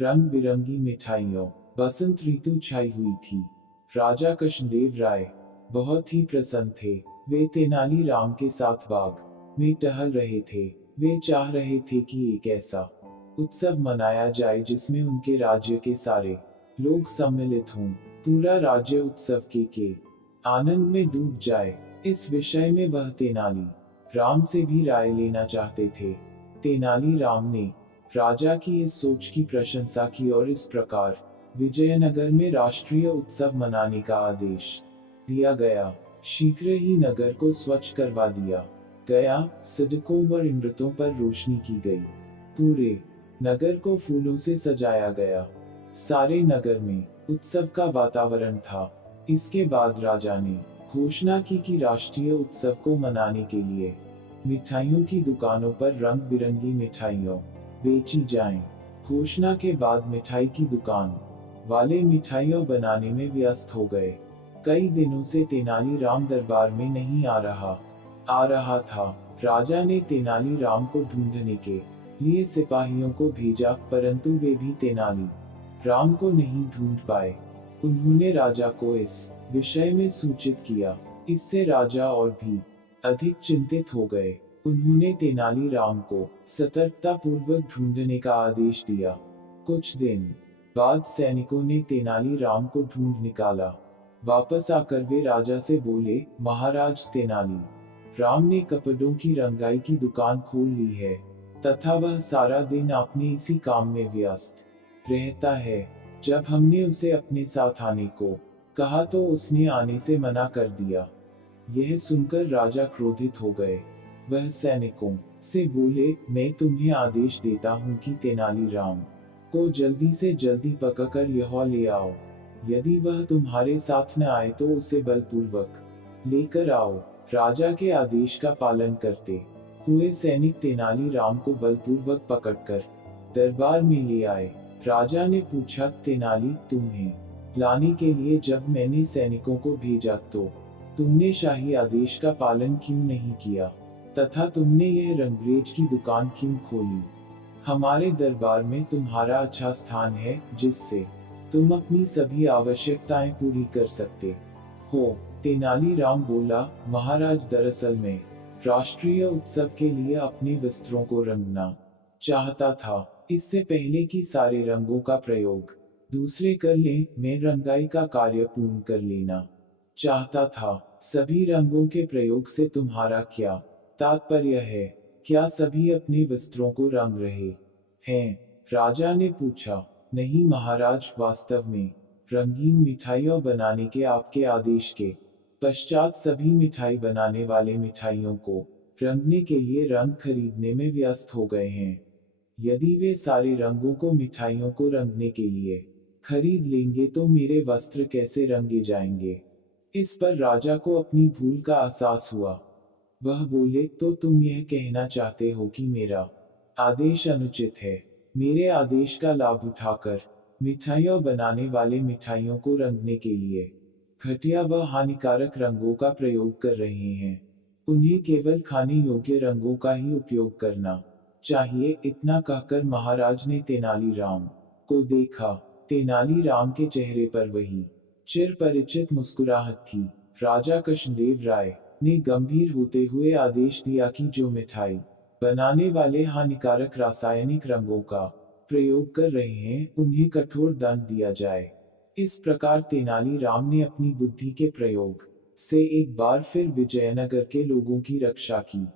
रंग बिरंगी मिठाइयों, बसंत ऋतु छाई हुई थी। राजा कृष्णदेव राय बहुत ही प्रसन्न थे। वे तेनालीराम के साथ बाग में टहल रहे थे। वे चाह रहे थे कि एक ऐसा उत्सव मनाया जाए जिसमें उनके राज्य के सारे लोग सम्मिलित हों। पूरा राज्य उत्सव के आनंद में डूब जाए। इस विषय में वह तेनाली राम से भी राय लेना चाहते थे। तेनालीराम ने राजा की इस सोच की प्रशंसा की और इस प्रकार विजयनगर में राष्ट्रीय उत्सव मनाने का आदेश दिया गया। शीघ्र ही नगर को स्वच्छ करवा दिया गया। सड़कों और इमारतों पर रोशनी की गई। पूरे नगर को फूलों से सजाया गया। सारे नगर में उत्सव का वातावरण था। इसके बाद राजा ने घोषणा की कि राष्ट्रीय उत्सव को मनाने के लिए मिठाइयों की दुकानों पर रंग बिरंगी मिठाइयों बेची जाएं। घोषणा के बाद मिठाई की दुकान वाले मिठाइयों बनाने में व्यस्त हो गए। कई दिनों से तेनालीराम दरबार में नहीं आ रहा था। राजा ने तेनालीराम को ढूंढने के लिए सिपाहियों को भेजा, परंतु वे भी तेनालीराम को नहीं ढूंढ पाए। उन्होंने राजा को इस विषय में सूचित किया। इससे राजा और भी अधिक चिंतित हो गए। उन्होंने तेनालीराम को सतर्कता पूर्वक ढूंढने का आदेश दिया। कुछ दिन बाद सैनिकों ने तेनालीराम को ढूंढ निकाला। वापस आकर वे राजा से बोले, महाराज तेनालीराम ने कपड़ों की रंगाई की दुकान खोल ली है तथा वह सारा दिन अपने इसी काम में व्यस्त रहता है। जब हमने उसे अपने साथ आने को कहा तो उसने आने से मना कर दिया। यह सुनकर राजा क्रोधित हो गए। वह सैनिकों से बोले, मैं तुम्हें आदेश देता हूँ कि तेनालीराम को जल्दी से जल्दी पकड़कर यहाँ ले आओ। यदि वह तुम्हारे साथ न आए तो उसे बलपूर्वक लेकर आओ। राजा के आदेश का पालन करते हुए सैनिक तेनालीराम को बलपूर्वक पकड़कर दरबार में ले आए। राजा ने पूछा, तेनाली, तुम्हें लाने के लिए जब मैंने सैनिकों को भेजा तो तुमने शाही आदेश का पालन क्यों नहीं किया तथा तुमने यह रंगरेज की दुकान क्यों खोली? हमारे दरबार में तुम्हारा अच्छा स्थान है जिससे तुम अपनी सभी आवश्यकताएं पूरी कर सकते हो। तेनालीराम बोला, महाराज, दरअसल मैं राष्ट्रीय उत्सव के लिए अपने वस्त्रों को रंगना चाहता था। इससे पहले कि सारे रंगों का प्रयोग दूसरे कर लें, मैं रंगाई का कार्य पूर्ण कर लेना चाहता था। सभी रंगों के प्रयोग से तुम्हारा क्या तात्पर्य है? क्या सभी अपने वस्त्रों को रंग रहे हैं? राजा ने पूछा। नहीं महाराज, वास्तव में रंगीन मिठाइयों बनाने के आपके आदेश के पश्चात सभी मिठाई बनाने वाले मिठाइयों को रंगने के लिए रंग खरीदने में व्यस्त हो गए हैं। यदि वे सारे रंगों को मिठाइयों को रंगने के लिए खरीद लेंगे तो मेरे वस्त्र कैसे रंगे जाएंगे? इस पर राजा को अपनी भूल का एहसास हुआ। वह बोले, तो तुम यह कहना चाहते हो कि मेरा आदेश अनुचित है? मेरे आदेश का लाभ उठाकर मिठाइयों बनाने वाले मिठाइयों को रंगने के लिए घटिया व हानिकारक रंगों का प्रयोग कर रहे हैं। उन्हें केवल खाने योग्य रंगों का ही उपयोग करना चाहिए। इतना कहकर महाराज ने तेनालीराम को देखा। तेनालीराम के चेहरे पर वही चिर परिचित मुस्कुराहट थी। राजा कृष्णदेव राय ने गंभीर होते हुए आदेश दिया कि जो मिठाई बनाने वाले हानिकारक रासायनिक रंगों का प्रयोग कर रहे हैं उन्हें कठोर दंड दिया जाए। इस प्रकार तेनालीराम ने अपनी बुद्धि के प्रयोग से एक बार फिर विजयनगर के लोगों की रक्षा की।